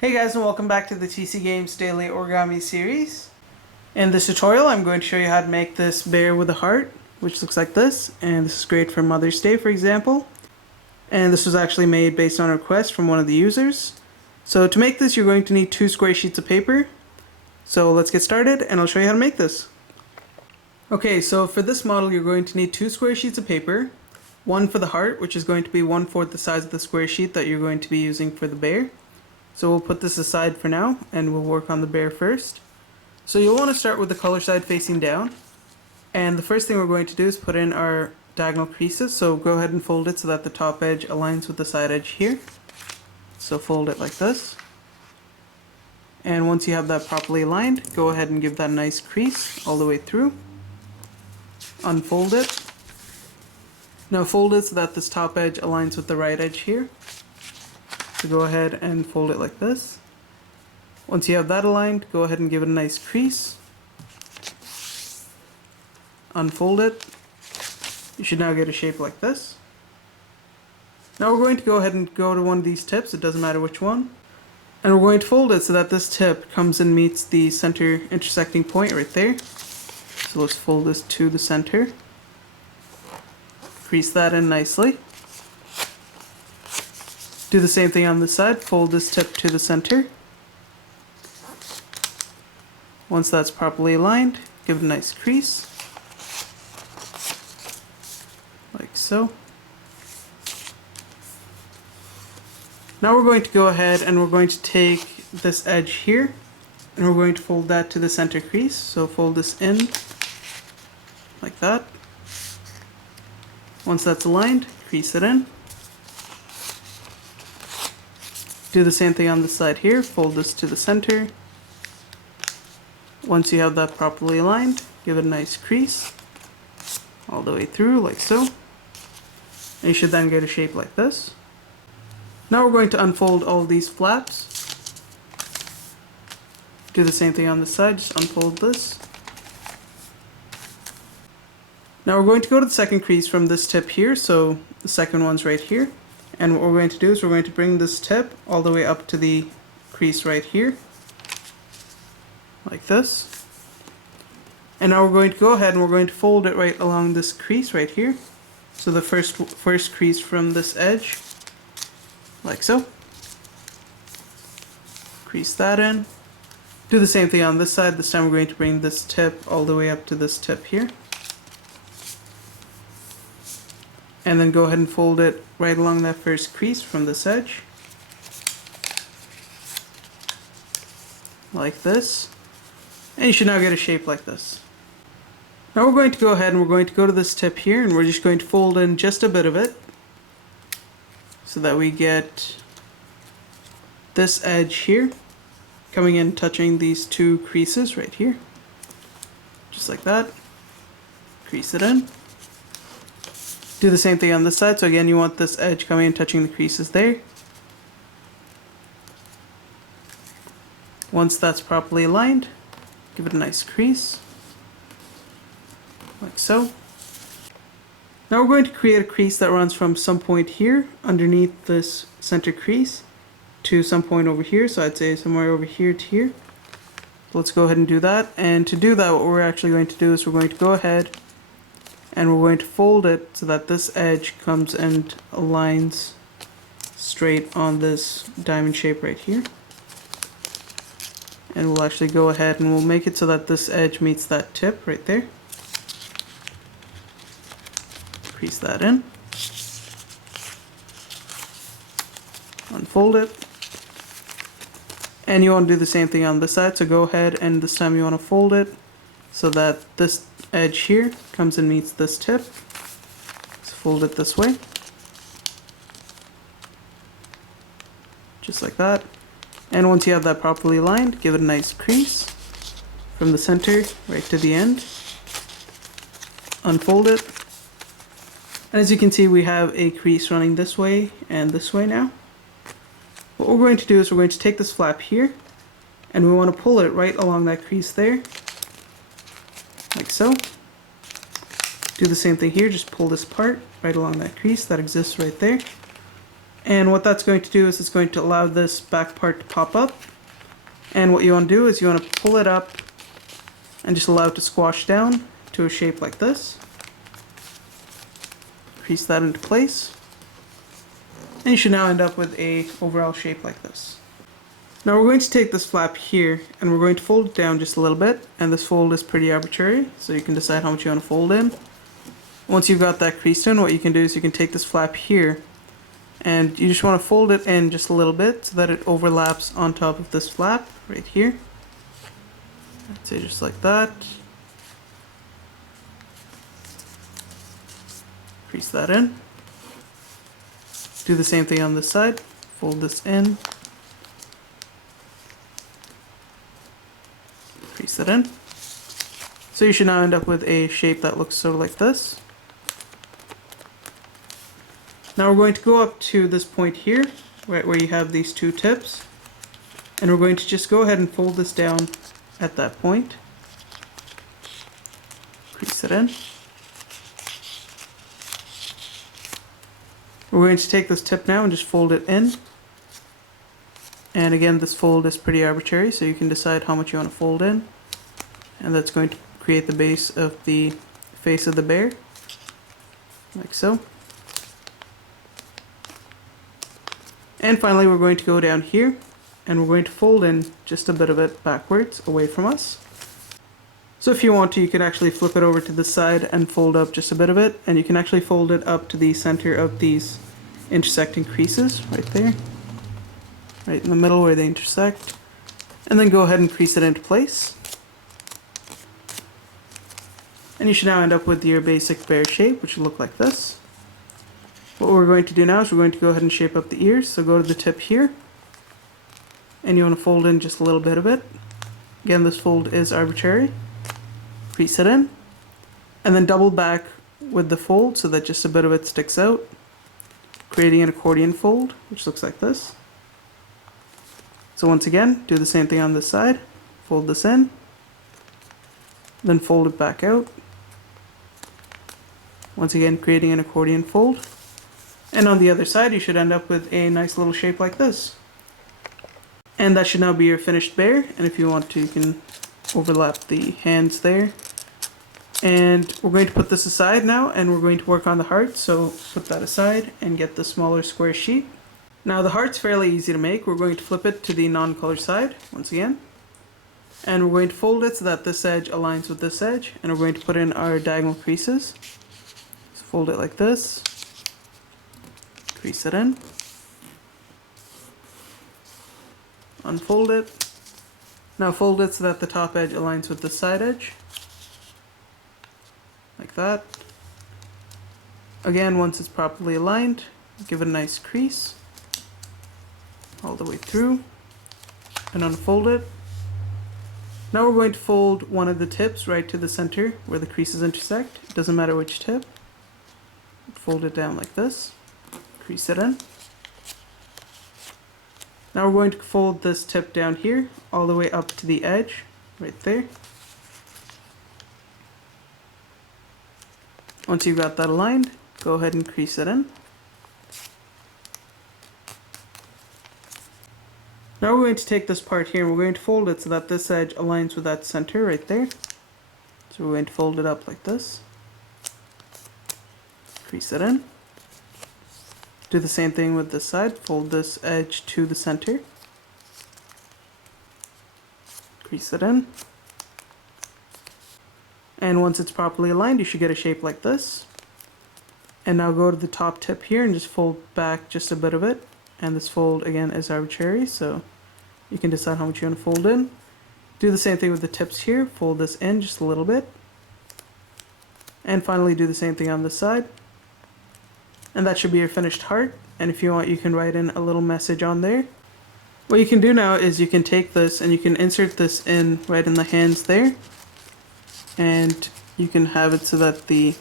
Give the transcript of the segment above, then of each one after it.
Hey guys, and welcome back to the TC Games Daily Origami series. In this tutorial I'm going to show you how to make this bear with a heart, which looks like this, and this is great for Mother's Day for example. And this was actually made based on a request from one of the users. So to make this you're going to need 2 square sheets of paper. So let's get started and I'll show you how to make this. Okay, so for this model you're going to need 2 square sheets of paper. One for the heart, which is going to be 1/4 the size of the square sheet that you're going to be using for the bear. So we'll put this aside for now and we'll work on the bear first. So you'll want to start with the color side facing down. And the first thing we're going to do is put in our diagonal creases. So go ahead and fold it so that the top edge aligns with the side edge here. So fold it like this. And once you have that properly aligned, go ahead and give that a nice crease all the way through. Unfold it. Now fold it so that this top edge aligns with the right edge here. So go ahead and fold it like this. Once you have that aligned, go ahead and give it a nice crease. Unfold it. You should now get a shape like this. Now we're going to go ahead and go to one of these tips, it doesn't matter which one. And we're going to fold it so that this tip comes and meets the center intersecting point right there. So let's fold this to the center. Crease that in nicely. Do the same thing on this side, fold this tip to the center. Once that's properly aligned, give it a nice crease. Like so. Now we're going to go ahead and we're going to take this edge here and we're going to fold that to the center crease. So fold this in like that. Once that's aligned, crease it in. Do the same thing on this side here, fold this to the center. Once you have that properly aligned, give it a nice crease all the way through like so. And you should then get a shape like this. Now we're going to unfold all of these flaps. Do the same thing on this side, just unfold this. Now we're going to go to the second crease from this tip here, so the second one's right here. And what we're going to do is we're going to bring this tip all the way up to the crease right here. Like this. And now we're going to go ahead and we're going to fold it right along this crease right here. So the first crease from this edge. Like so. Crease that in. Do the same thing on this side. This time we're going to bring this tip all the way up to this tip here. And then go ahead and fold it right along that first crease from this edge. Like this. And you should now get a shape like this. Now we're going to go ahead and we're going to go to this tip here and we're just going to fold in just a bit of it. So that we get this edge here coming in touching these 2 creases right here. Just like that. Crease it in. Do the same thing on this side, so again you want this edge coming and touching the creases there. Once that's properly aligned, give it a nice crease, like so. Now we're going to create a crease that runs from some point here, underneath this center crease, to some point over here, so I'd say somewhere over here to here. Let's go ahead and do that, and to do that what we're actually going to do is we're going to go ahead and we're going to fold it so that this edge comes and aligns straight on this diamond shape right here. And we'll actually go ahead and we'll make it so that this edge meets that tip right there. Crease that in. Unfold it. And you want to do the same thing on this side, so go ahead and this time you want to fold it so that this edge here comes and meets this tip. So fold it this way. Just like that. And once you have that properly aligned, give it a nice crease from the center right to the end. Unfold it. And as you can see we have a crease running this way and this way now. What we're going to do is we're going to take this flap here and we want to pull it right along that crease there. Like so. Do the same thing here, just pull this part right along that crease that exists right there. And what that's going to do is it's going to allow this back part to pop up. And what you want to do is you want to pull it up and just allow it to squash down to a shape like this. Crease that into place. And you should now end up with a overall shape like this. Now we're going to take this flap here and we're going to fold it down just a little bit, and this fold is pretty arbitrary, so you can decide how much you want to fold in. Once you've got that creased in, what you can do is you can take this flap here and you just want to fold it in just a little bit so that it overlaps on top of this flap right here. I'd say just like that. Crease that in. Do the same thing on this side. Fold this in. Crease that in. So you should now end up with a shape that looks sort of like this. Now we're going to go up to this point here, right where you have these two tips, and we're going to just go ahead and fold this down at that point. Crease it in. We're going to take this tip now and just fold it in. And again, this fold is pretty arbitrary, so you can decide how much you want to fold in. And that's going to create the base of the face of the bear, like so. And finally, we're going to go down here and we're going to fold in just a bit of it backwards away from us. So if you want to, you can actually flip it over to the side and fold up just a bit of it, and you can actually fold it up to the center of these intersecting creases right there, right in the middle where they intersect, and then go ahead and crease it into place. And you should now end up with your basic bear shape, which will look like this. What we're going to do now is we're going to go ahead and shape up the ears. So go to the tip here, and you want to fold in just a little bit of it. Again, this fold is arbitrary. Crease it in, and then double back with the fold so that just a bit of it sticks out, creating an accordion fold, which looks like this. So once again, do the same thing on this side. Fold this in, then fold it back out. Once again, creating an accordion fold. And on the other side, you should end up with a nice little shape like this. And that should now be your finished bear. And if you want to, you can overlap the hands there. And we're going to put this aside now, and we're going to work on the heart. So put that aside and get the smaller square sheet. Now the heart's fairly easy to make. We're going to flip it to the non-color side once again. And we're going to fold it so that this edge aligns with this edge. And we're going to put in our diagonal creases. So fold it like this. Crease it in. Unfold it. Now fold it so that the top edge aligns with the side edge. Like that. Again, once it's properly aligned, give it a nice crease all the way through, and unfold it. Now we're going to fold one of the tips right to the center where the creases intersect. It doesn't matter which tip. Fold it down like this. Crease it in. Now we're going to fold this tip down here all the way up to the edge right there. Once you've got that aligned, go ahead and crease it in. Now we're going to take this part here and we're going to fold it so that this edge aligns with that center right there. So we're going to fold it up like this. Crease it in. Do the same thing with this side. Fold this edge to the center. Crease it in. And once it's properly aligned, you should get a shape like this. And now go to the top tip here and just fold back just a bit of it. And this fold again is arbitrary, so you can decide how much you want to fold in. Do the same thing with the tips here. Fold this in just a little bit. And finally do the same thing on this side. And that should be your finished heart. And if you want, you can write in a little message on there. What you can do now is you can take this and you can insert this in right in the hands there. And you can have it so that the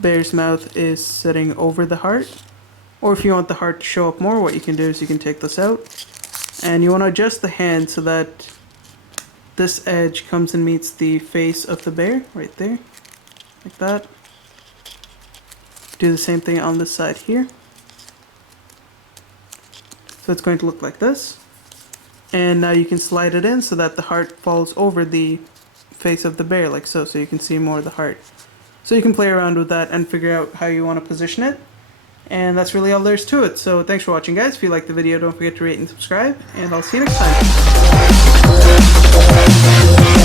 bear's mouth is sitting over the heart. Or if you want the heart to show up more, what you can do is you can take this out. And you want to adjust the hand so that this edge comes and meets the face of the bear right there. Like that. Do the same thing on this side here. So it's going to look like this. And now you can slide it in so that the heart falls over the face of the bear like so, so you can see more of the heart. So you can play around with that and figure out how you want to position it. And that's really all there is to it. So thanks for watching, guys. If you liked the video, don't forget to rate and subscribe, and I'll see you next time.